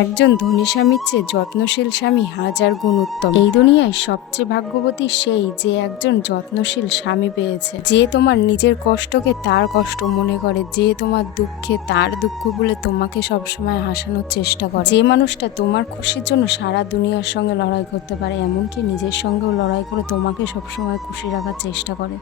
একজন ধনী স্বামীর চেয়ে যত্নশীল স্বামী হাজার গুণ উত্তম। এই দুনিয়ায় সবচেয়ে ভাগ্যবতী সেই যে একজন যত্নশীল স্বামী পেয়েছে, যে তোমার নিজের কষ্টকে তার কষ্ট মনে করে, যে তোমার দুঃখে তার দুঃখ বলে তোমাকে সবসময় হাসানোর চেষ্টা করে, যে মানুষটা তোমার খুশির জন্য সারা দুনিয়ার সঙ্গে লড়াই করতে পারে, এমনকি নিজের সঙ্গেও লড়াই করে তোমাকে সবসময় খুশি রাখার চেষ্টা করে।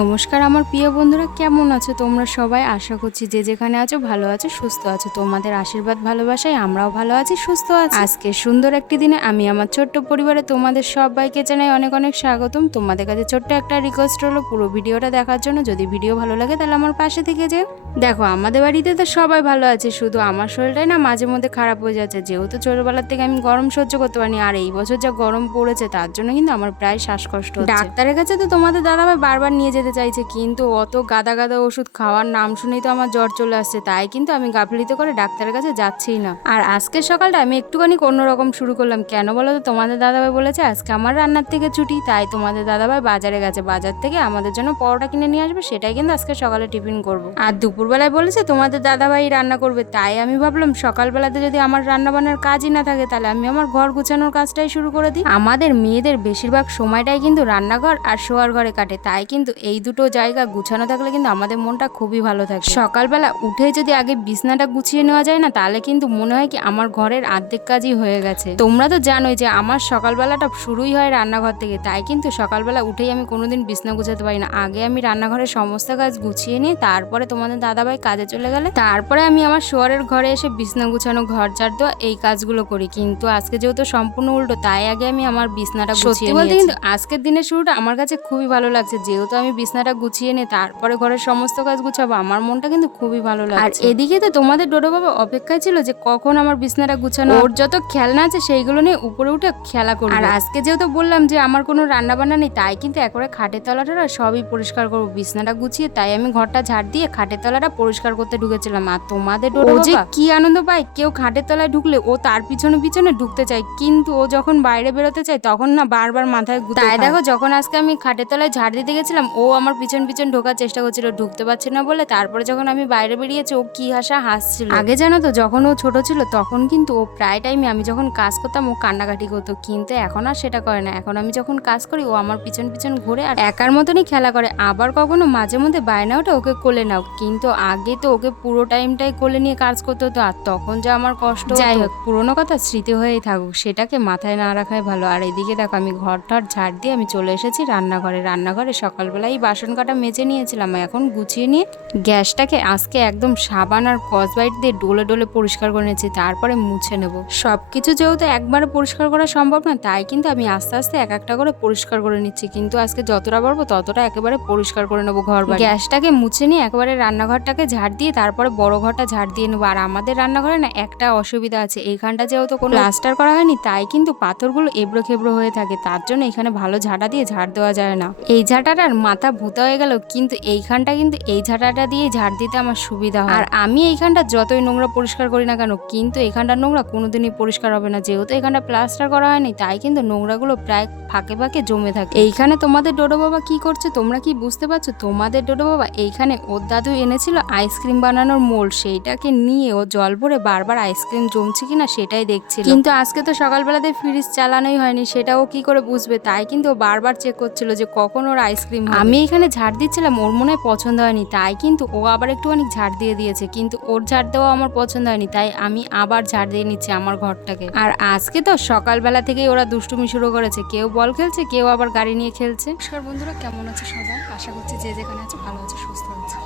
নমস্কার আমার প্রিয় বন্ধুরা, কেমন আছো তোমরা সবাই? আশা করছি যে যেখানে আছো ভালো আছো, সুস্থ আছো। তোমাদের আশীর্বাদ ভালোবাসায় আমরাও ভালো আছি, সুস্থ আছি। আজকে সুন্দর একটি দিনে আমি আমার ছোট্ট পরিবারে তোমাদের সবাইকে জানাই অনেক অনেক স্বাগতম। তোমাদের কাছে ছোট্ট একটা রিকোয়েস্ট হলো পুরো ভিডিওটা দেখার জন্য। যদি ভিডিও ভালো লাগে তাহলে আমার পাশে থেকে যেও। দেখো, আমাদের বাড়িতে তো সবাই ভালো আছে, শুধু আমার শরীরটাই না মাঝে মধ্যে খারাপ হয়ে যাচ্ছে। যেহেতু ছোটবেলার থেকে আমি গরম সহ্য করতে পারিনি, আর এই বছর যা গরম পড়েছে তার জন্য কিন্তু আমার প্রায় শ্বাসকষ্ট হচ্ছে। ডাক্তারের কাছে তো তোমাদের দাদাভাই বারবার নিয়ে যেতে চাইছে, কিন্তু অত গাদা গাদা ওষুধ খাওয়ার নাম শুনেই তো আমার জ্বর চলে আসছে। তাই কিন্তু আমি গাফিলিতে করে ডাক্তারের কাছে যাচ্ছিই না। আর আজকের সকালটা আমি একটুখানি অন্যরকম শুরু করলাম। কেন বলো তো? তোমাদের দাদাভাই বলেছে আজকে আমার রান্নার থেকে ছুটি, তাই তোমাদের দাদাভাই বাজারে গেছে, বাজার থেকে আমাদের জন্য পরোটা কিনে নিয়ে আসবে, সেটাই কিন্তু আজকে সকালে টিফিন করবো। আর দুপুরবেলায় বলেছে তোমাদের দাদাভাই রান্না করবে, তাই আমি ভাবলাম সকালবেলাতে যদি আমার রান্না বান্নার কাজই না থাকে তাহলে আমি আমার ঘর গুছানোর কাজটাই শুরু করে দিই। আমাদের মেয়েদের বেশিরভাগ সময়টাই কিন্তু রান্নাঘর আর শোয়ার ঘরে কাটে, তাই কিন্তু এই দুটো জায়গা গুছানো থাকলে কিন্তু আমাদের মনটা খুবই ভালো থাকে। সকালবেলা উঠে যদি আগে বিছনাটা গুছিয়ে নেওয়া যায় না, তাহলে কিন্তু মনে হয় কি আমার ঘরের অর্ধেক কাজই হয়ে গেছে। তোমরা তো জানোই যে আমার সকালবেলাটা শুরুই হয় রান্নাঘর থেকে, তাই কিন্তু সকালবেলা উঠেই আমি কোনোদিন বিছনা গুছাতে পারি না। আগে আমি রান্নাঘরের সমস্ত কাজ গুছিয়ে নিয়ে তারপরে তোমাদের দাদাভাই কাজে চলে গেলে তারপরে আমি আমার শোয়ারের ঘরে এসে বিছনা গুছানো, ঘর ঝাড় দেওয়া এই কাজগুলো করি। কিন্তু আজকে যেহেতু সম্পূর্ণ উল্টো, তাই আগে আমি আমার বিছনাটা গুছিয়ে নিয়েছি। কিন্তু আজকের দিনের শুরুটা আমার কাছে খুবই ভালো লাগছে। যেহেতু আমি বিছনাটা গুছিয়ে নিয়ে তারপরে ঘরের সমস্ত কাজ গুছাবো, আমার মনটা কিন্তু খুবই ভালো লাগছে। আর এদিকে তো তোমাদের ডোডো বাবা অপেক্ষায় ছিল যে কখন আমার বিছনাটা গুছানো, ওর যত খেলনা আছে সেইগুলো নিয়ে উপরে উঠে খেলা করবে। আর আজকে যেহেতু বললাম যে আমার কোনো রান্না বান্না নেই, তাই কিন্তু একবারে খাটের তলাটা সবই পরিষ্কার করবো বিছনাটা গুছিয়ে। তাই আমি ঘরটা ঝাড় দিয়ে খাটের তলাটা পরিষ্কার করতে ঢুকেছিলাম। আর তোমাদের ডোডো বাবা কি আনন্দ পায়, কেউ খাটের তলায় ঢুকলে ও তার পিছনে পিছনে ঢুকতে চায়, কিন্তু ও যখন বাইরে বেরোতে চায় তখন না বারবার মাথায় গুঁতো খায়। তাই দেখো, যখন আজকে আমি খাটের তলায় ঝাড় দিতে গেছিলাম, ও আমার পিছন পিছন ঢোকার চেষ্টা করছিল, ঢুকতে পারছে না বলে। তারপরে যখন আমি বাইরে বেরিয়েছি, ও কি হাসছিল। আগে জানো তো, যখন ও ছোট ছিল তখন কিন্তু ও প্রায় টাইমে আমি যখন কাজ করতাম ও কান্নাকাটি করতো, কিন্তু এখন আর সেটা করে না। এখন আমি যখন কাজ করি ও আমার পিছন পিছন ঘুরে আর একার মতনই খেলা করে। আবার কখনো মাঝে মধ্যে বায়না ওঠে ওকে কোলে নাও, কিন্তু আগে তো ওকে পুরো টাইমটাই কোলে নিয়ে কাজ করতে হতো, আর তখন যা আমার কষ্ট। যাই হোক, পুরোনো কথা স্মৃতি হয়েই থাকুক, সেটাকে মাথায় না রাখাই ভালো। আর এদিকে দেখো, আমি ঘরটার ঝাড় দিয়ে আমি চলে এসেছি রান্নাঘরে সকালবেলায় বাসন কাটা মেজে নিয়েছিলাম, এখন গুছিয়ে নিয়ে গ্যাসটাকে আজকে একদম সাবান আর স্কচব্রাইট দিয়ে ডলে ডলে পরিষ্কার করে নিয়েছি, তারপরে মুছে নেব। সবকিছু যেহেতু একবারে পরিষ্কার করা সম্ভব না, তাই কিন্তু আমি আস্তে আস্তে এক একটা করে পরিষ্কার করে নিচ্ছি। কিন্তু আজকে যতটা পারবো ততটা একেবারে পরিষ্কার করে নেবো ঘর। গ্যাসটাকে মুছে নিয়ে একেবারে রান্নাঘরটাকে ঝাড় দিয়ে তারপরে বড় ঘরটা ঝাড় দিয়ে নেবো। আর আমাদের রান্নাঘরে না একটা অসুবিধা আছে, এইখানটা যেহেতু কোনো প্লাস্টার করা হয়নি, তাই কিন্তু পাথরগুলো এবড়ো খেবড়ো হয়ে থাকে, তার জন্য এখানে ভালো ঝাঁটা দিয়ে ঝাড় দেওয়া যায় না। এই ঝাঁটাটার মাথা ভূতা হয়ে গেল, কিন্তু এইখানটা কিন্তু এই ঝাঁটাটা দিয়ে ঝাড় দিতে আমার সুবিধা হয়। আর আমি এইখানটা যতই নোংরা পরিষ্কার করি না কেন, কিন্তু এখানটার নোংরা কোনোদিনই পরিষ্কার হবে না। যেহেতু এখানটা প্লাস্টার করা হয়নি, তাই কিন্তু নোংরাগুলো প্রায় ফাঁকে ফাঁকে জমে থাকে। এইখানে তোমাদের ডোডো বাবা কি করছে তোমরা কি বুঝতে পারছো? তোমাদের ডোডো বাবা এইখানে ওর দাদু এনেছিল আইসক্রিম বানানোর মোল্ড, সেইটাকে নিয়ে ও জল ভরে বারবার আইসক্রিম জমছে কিনা সেটাই দেখছিল। কিন্তু আজকে তো সকালবেলাতে ফ্রিজ চালানোই হয়নি, সেটাও কি করে বুঝবে? তাই কিন্তু ও বারবার চেক করছিল যে কখন ওর আইসক্রিম হবে। আমি এখানে ঝাড় দিচ্ছিলাম, ওর মনে হয় পছন্দ হয়নি, তাই কিন্তু ও আবার একটুখানি ঝাড় দিয়ে দিয়েছে, কিন্তু ওর ঝাড় দেওয়া আমার পছন্দ হয়নি, তাই আমি আবার ঝাড় দিয়ে নিচ্ছি আমার ঘরটাকে। আর আজকে তো সকালবেলা থেকেই ওরা দুষ্টুমি শুরু করেছে, কেউ বল খেলছে, কেউ আবার গাড়ি নিয়ে খেলছে। নমস্কার বন্ধুরা, কেমন আছে সবাই? আশা করছি যে যেখানে আছে ভালো আছে, সুস্থ আছে।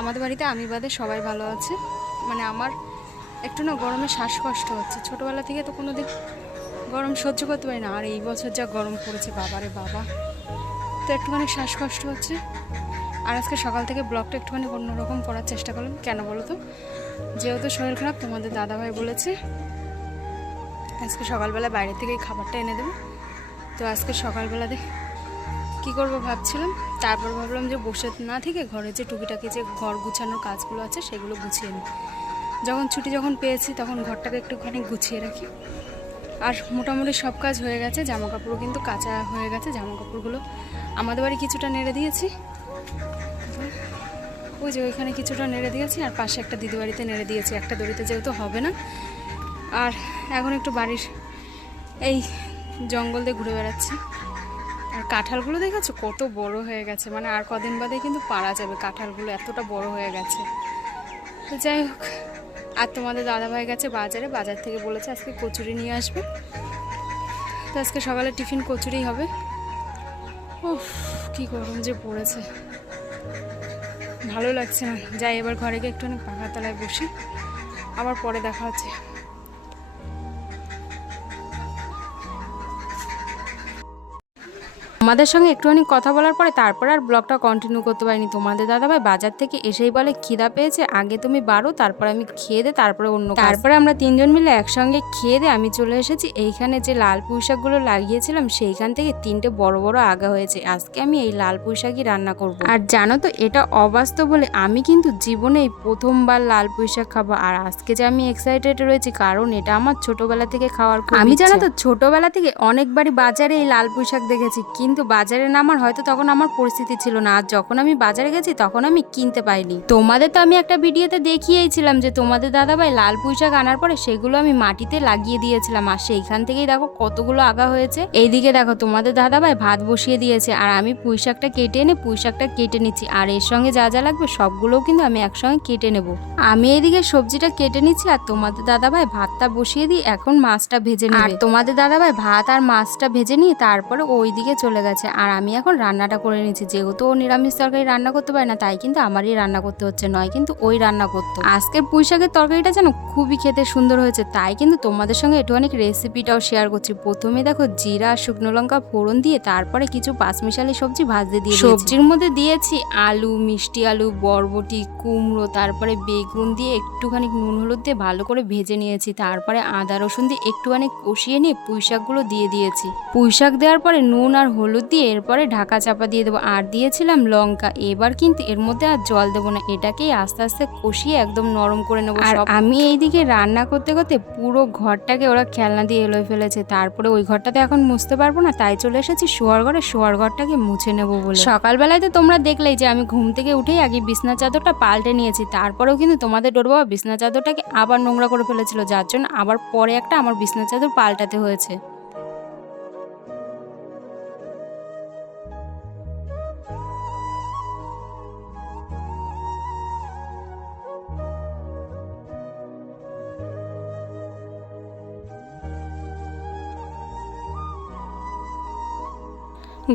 আমাদের বাড়িতে আমি বাদে সবাই ভালো আছে। মানে আমার একটু না গরমে শ্বাসকষ্ট হচ্ছে, ছোটোবেলা থেকে তো কোনোদিন গরম সহ্য করতে পারি না, আর এই বছর যা গরম পড়েছে বাবারে বাবা, তো একটুখানি শ্বাসকষ্ট হচ্ছে। আর আজকে সকাল থেকে ব্লগটা একটুখানি অন্যরকম করার চেষ্টা করলাম। কেন বলো তো? যেহেতু শরীর খারাপ, তোমাদের দাদাভাই বলেছে আজকে সকালবেলা বাইরে থেকেই খাবারটা এনে দেবো। তো আজকে সকালবেলা কী করবো ভাবছিলাম, তারপর ভাবলাম যে বসে না থেকে ঘরে যে টুকিটাকি যে ঘর গুছানোর কাজগুলো আছে সেগুলো গুছিয়ে নিই। ছুটি যখন পেয়েছি তখন ঘরটাকে একটুখানি গুছিয়ে রাখি। আর মোটামুটি সব কাজ হয়ে গেছে, জামা কাপড়ও কিন্তু কাঁচা হয়ে গেছে। জামা কাপড়গুলো আমাদের বাড়ি কিছুটা নেড়ে দিয়েছি, ওই যে ওইখানে কিছুটা নেড়ে দিয়েছি আর পাশে একটা দিদি বাড়িতে নেড়ে দিয়েছি, একটা দড়িতে যেহেতু হবে না। আর এখন একটু বাড়ির এই জঙ্গল দিয়ে ঘুরে বেড়াচ্ছি। আর কাঁঠালগুলো দেখেছো কত বড় হয়ে গেছে, মানে আর কদিন বাদে কিন্তু পারা যাবে, কাঁঠালগুলো এতটা বড় হয়ে গেছে। তো যাই হোক, আর তোমাদের দাদাভাই গেছে বাজারে, বাজার থেকে বলেছে আজকে কচুরি নিয়ে আসবে। তো আজকে সকালে টিফিন কচুরি হবে। উফ, কি গরম যে পড়েছে, ভালো লাগছে না। যাই এবার ঘরে গিয়ে একটু পাখার তলায় বসি, আবার পরে দেখা হচ্ছে। তোমাদের সঙ্গে একটুখানি কথা বলার পরে তারপর আর ব্লগটা কন্টিনিউ করতে পারিনি। তোমাদের দাদাভাই বাজার থেকে এসেই বলে খিদা পেয়েছে, আগে তুমি বাড়ো, তারপর আমি খেয়ে দে, তারপরে অন্য। তারপরে আমরা তিনজন মিলে একসঙ্গে খেয়ে দে আমি চলে এসেছি এইখানে যে লাল পুঁই শাকগুলো লাগিয়েছিলাম সেইখান থেকে 3টে বড় বড় আগা হয়েছে। আজকে আমি এই লাল পুঁই শাকই রান্না করব। আর জানো তো এটা অবাস্তব বলে আমি কিন্তু জীবনে এই প্রথমবার লাল পুঁই শাক খাবো। আর আজকে যে আমি এক্সাইটেড রয়েছি কারণ এটা আমার ছোটবেলা থেকে খাওয়ার। আমি জানো তো ছোটবেলা থেকে অনেকবারই বাজারে এই লাল পুঁই শাক দেখেছি, কিন্তু বাজারে নামার হয়তো তখন আমার পরিস্থিতি ছিল না। আর যখন আমি বাজারে গেছি তখন আমি কিনতে পাইনি। তোমাদের তো আমি একটা ভিডিওতে দেখিয়েছিলাম যে তোমাদের দাদাভাই লাল পুঁই শাক আনার পরে সেগুলো আমি মাটিতে লাগিয়ে দিয়েছিলাম, আর সেইখান থেকেই দেখো কতগুলো আগা হয়েছে। এইদিকে দেখো তোমাদের দাদাভাই ভাত বসিয়ে দিয়েছে আর আমি পুঁই শাকটা কেটে এনে পুঁই শাকটা কেটে নিচ্ছি। আর এর সঙ্গে যা যা লাগবে সবগুলোও কিন্তু আমি একসঙ্গে কেটে নেব। আমি এইদিকে সবজিটা কেটে নিচ্ছি আর তোমাদের দাদাভাই ভাতটা বসিয়ে দিই, এখন মাছটা ভেজে নেবে। আর তোমাদের দাদাভাই ভাত আর মাছটা ভেজে নিয়ে তারপরে ওইদিকে চলে গেছে। আর আমি এখন রান্নাটা করে নিচ্ছি, যেহেতু ও নিরামিষ তরকারি রান্না করতে পারে না তাই কিন্তু আমারই রান্না করতে হচ্ছে, নয় কিন্তু ওই রান্না করতো। আজকের পুঁই শাকের তরকারিটা যেন খুবই খেতে সুন্দর হয়েছে, তাই কিন্তু তোমাদের সঙ্গে একটুখানি রেসিপিটাও শেয়ার করছি। প্রথমে দেখো জিরা শুকনো লঙ্কা ফোড়ন দিয়ে তারপরে কিছু পাঁচমিশালি সবজি ভাজতে দিয়ে সবজির মধ্যে দিয়েছি আলু, মিষ্টি আলু, বরবটি, কুমড়ো, তারপরে বেগুন দিয়ে একটুখানি নুন হলুদ দিয়ে ভালো করে ভেজে নিয়েছি। তারপরে আদা রসুন দিয়ে একটুখানি কষিয়ে নিয়ে পুঁই শাকগুলো দিয়ে দিয়েছি। পুঁই শাক দেওয়ার পরে নুন আর হলুদ দিয়ে এরপরে ঢাকা চাপা দিয়ে দেবো। আর দিয়েছিলাম লঙ্কা। এবার কিন্তু এর মধ্যে আর জল দেবো না, এটাকেই আস্তে আস্তে কষিয়ে একদম নরম করে নেবো। আর আমি এইদিকে রান্না করতে করতে পুরো ঘরটাকে ওরা খেলনা দিয়ে এলোয় ফেলেছে। তারপরে ওই ঘরটাতে এখন মুছতে পারবো না, তাই চলে এসেছি শোয়ার ঘরে, শোয়ার ঘরটাকে মুছে নেবো বলে। সকালবেলায় তো তোমরা দেখলেই যে আমি ঘুম থেকে উঠেই আগে বিছনা চাদরটা পাল্টে নিয়েছি, তারপরেও কিন্তু তোমাদের ডোর বাবা বিছনা চাদরটাকে আবার নোংরা করে ফেলেছিল, যার জন্য আবার পরে একটা আমার বিছনা চাদর পাল্টাতে হয়েছে।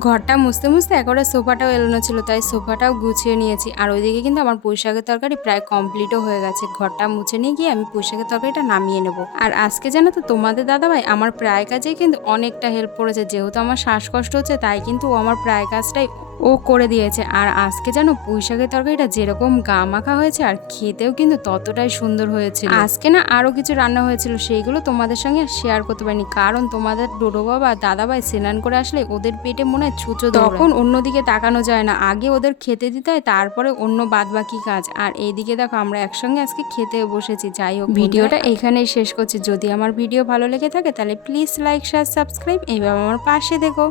ঘরটা মুছতে মুছতে একবারে সোফাটাও এলোনো ছিল, তাই সোফাটাও গুছিয়ে নিয়েছি। আর ওইদিকে কিন্তু আমার পুঁই শাকের তরকারি প্রায় কমপ্লিটও হয়ে গেছে। ঘরটা মুছে নিয়ে গিয়ে আমি পুঁই শাকের তরকারিটা নামিয়ে নেব। আর আজকে জানো তো তোমাদের দাদাভাই আমার প্রায় কাজেই কিন্তু অনেকটা হেল্প করেছে, যেহেতু আমার শ্বাসকষ্ট হচ্ছে তাই কিন্তু ও আমার প্রায় কাজটাই ও করে দিয়েছে। আর আজকে জানো পুঁই শাকের তরকারিটা যেরকম গা মাখা হয়েছে আর খেতেও কিন্তু ততটাই সুন্দর হয়েছিল। আজকে না আরো কিছু রান্না হয়েছিল, সেইগুলো তোমাদের সঙ্গে শেয়ার করতে পারিনি, কারণ তোমাদের ডোডো বাবা দাদাভাই স্নান করে আসলে ওদের পেটে মনে হয় ছুঁচো, তখন অন্যদিকে তাকানো যায় না, আগে ওদের খেতে দিতে হয় তারপরে অন্য বাদ বাকি কাজ। আর এইদিকে দেখো আমরা একসঙ্গে আজকে খেতে বসেছি। যাই হোক, ভিডিওটা এইখানেই শেষ করছি। যদি আমার ভিডিও ভালো লেগে থাকে তাহলে প্লিজ লাইক শেয়ার সাবস্ক্রাইব, এইভাবে আমার পাশে দেখো।